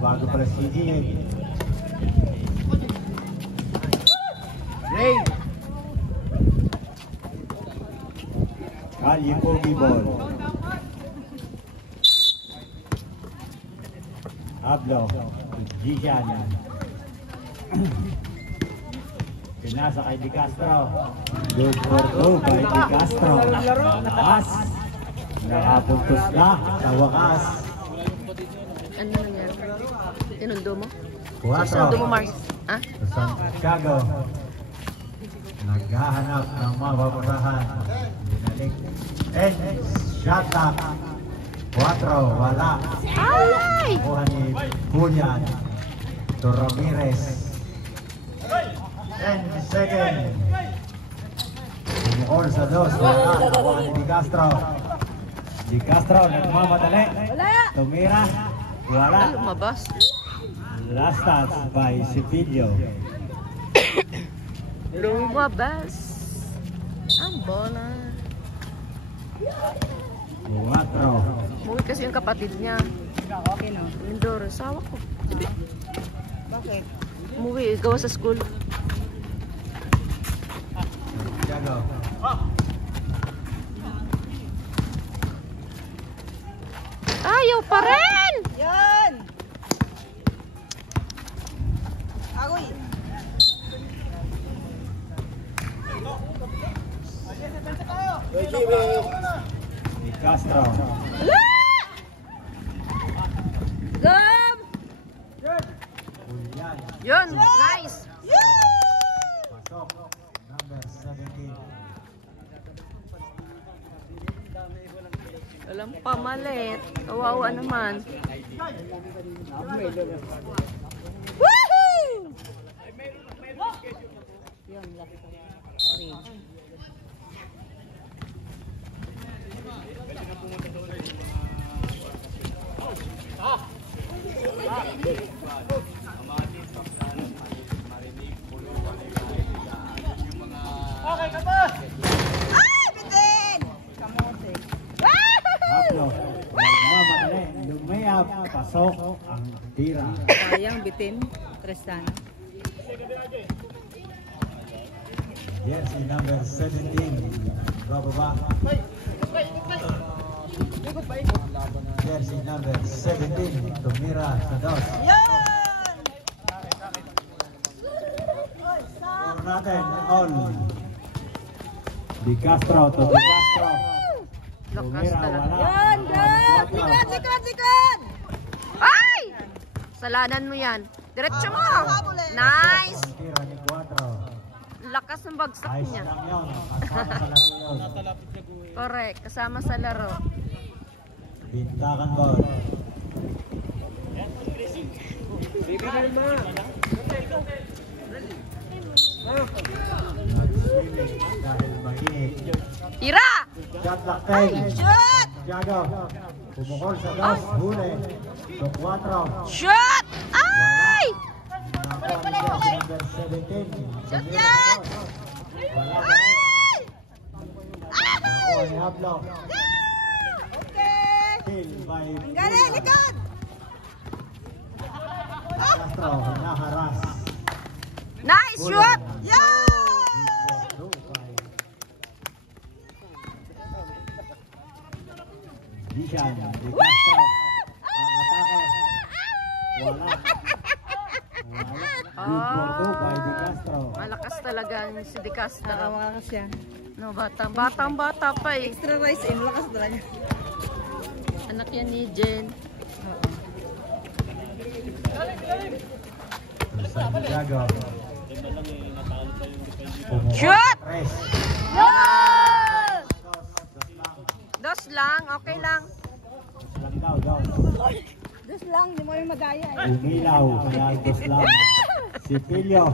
Bago pala si Ian. Ray! Kalye Pogi Ball. Hablo. Gijan. Pinasa kay Di Castro. Good for two kay Di Castro. Lakas. Nakapuntos na sa wakas. Ano nangyari? Sinundo mo? Cuatro. Sinundo mo, Mars? Ha? Santiago. Naghahanap ng mababasahan. Binalik. And shot up. 4. Wala. Ay! Kuha ni Julian. To Ramirez. And second. Umukol sa dos. Wala. Kuha ni Di Castro. Di Castro nagmamadali. Tumira. Wala. Lumabas. Last touch by Cepillo. Lumabas. Ang bola. 4. Umuwi kasi yung kapatid niya. Okay no? Mindoro. Sawa ko. Bakit? Umuwi. Gawa sa school. Santiago. Ayaw pa rin! Yan! Agoy! Di Castro. Wala! Gum! Julian. Yun! Nice! Pasok. Number 17. Walang pamalit. Kawawa naman. Woohoo! Okay ka ba? Ay! Bitin! Kamote. Pablo. Nagmamadali. Lumayap. Pasok ang tira. Sayang bitin. Tristan. Jersey number 17. Bababa. Jersey number 17. Tumira sa dos. Yan! Score natin all. Di Castro to Di Castro. Lakas Tumira talaga. wala. Yan! Yan! Likod! Likod! Likod! Ay! Salanan mo yan. Diretso mo. Nice! Ang tira ni Cuatro. Lakas ng bagsak Ayos niya. lang yun. Kasama sa laro yun. Correct. Kasama sa laro. Bintakan ball. Nag-swimming dahil mainit. Tira! Shot lock 10. Shoot! Santiago. Pumukol sa dos. Huli. To 4. Shoot! Ay! Nakuha ni Jersey number 17. Shot yan! Wala. Ay! Nakuha ni Hablo. Okay! Kill by Ang galing! Likod! Castro. Naharas. Nice shoot! Yan! Dishan. Di Castro. Atake. Wala. Good for two by Di Castro. Malakas talaga si De Castro. Nakawakas siya. No, bata pa eh. Extra rice in. Lakas talaga. Anak yan ni Jen. Santiago. Shoot! Press. Yes! Dos lang, okay lang. Lang daw, daw. Dos lang. Hindi mo yung madaya eh. Umilaw. Kaya dos lang. Cepillo.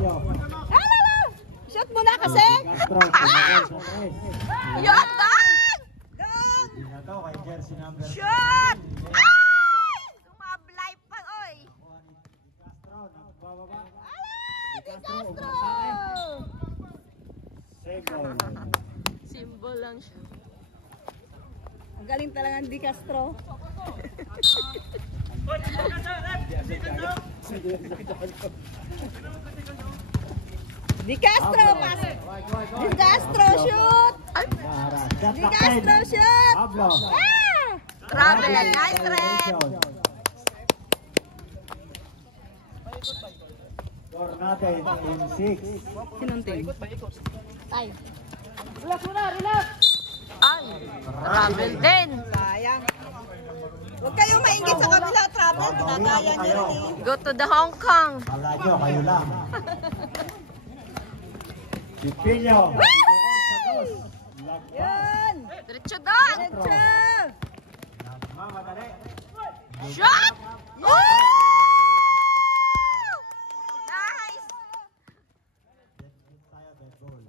Shoot mo na kasi! Di Castro. Pumukol sa press. Yun lang! Gang! Dinato kay Jersey Jersey number Shoot! Ay! Sumablay pa, oy. Di Castro, nagbababa. Di Castro! Second. Symbol lang siya. Ang galing talaga ng Di Castro. Di Castro, pasok. Di Castro, shoot! Di Castro, shoot! Pablo. Ah! Travel, nice red. Score natin in 6. Sinunting. Tay. Ay, travel din. Sayang. Huwag kayong maingit sa kabila, travel. Ginagaya niyo rin eh. Go to the Hong Kong. Kala nyo, kayo lang. Pipilyo. Yun! Diretso doon. Diretso! Nagmamadali. Shot! Oh! Nice! Tayo, dead ball.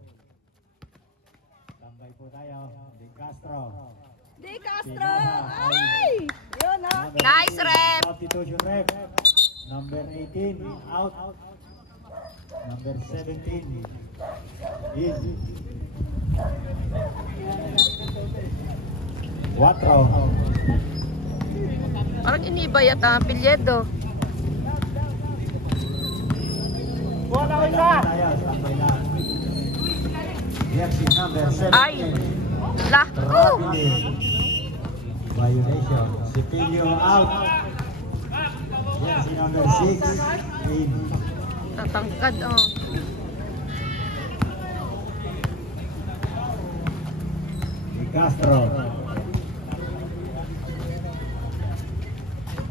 Tambay po tayo. Di Castro. Di Castro! Ay! Yun ha! Nice rep. Substitution rep. Number 18, out. Number 17, in. 4. Parang iniba yata ang pilyedo. Tambay lang tayo, tambay lang. Jersey number 17. Ay! La! Oh! Violation. Cepillo out. Jersey number 6, in. Tatangkad, oh. Di Castro.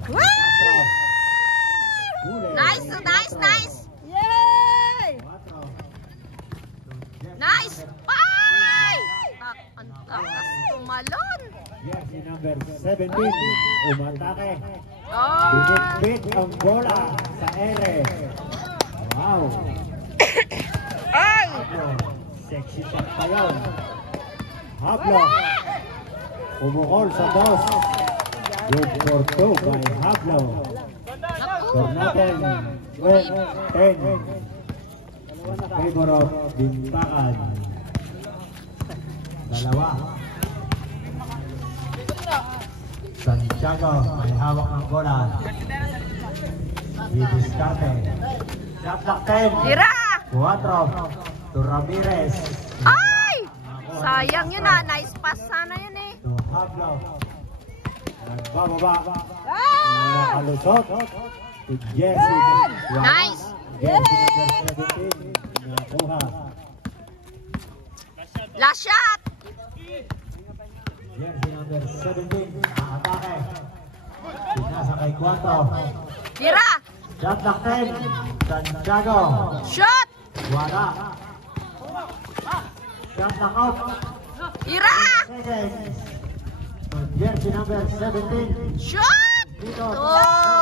Woo! Huli. Nice, nice, nice! Yay! 4. Nice! Ay! Ang takas tumalon. Jersey number 17, umatake. Oh! Binitbit ang bola sa ere. Wow! Ay! Hablo, sexy shot pa yun. Hablo, umukol sa dos. Good for 2 by Hablo. Score natin, 12-10. Favor of Bintakan. Dalawa. Santiago may hawak ng bola. Didiskarte. Shot clock 10. Tira! 4 to Ramirez. Ay! Sayang yun ah. Nice pass sana yun eh. To Hablo. Nagbababa. Ah! Nakalusot. To Jesse. Nice! Jesse number 17. Nakuha. Last shot! Jesse number 17. Nakatake. Pinasa kay Cuarto. Tira! Shot clock 10. Santiago. Shot! Wala. Shot clock out. Tira! Seconds. To Jersey number 17. Shot! Dito. Oh!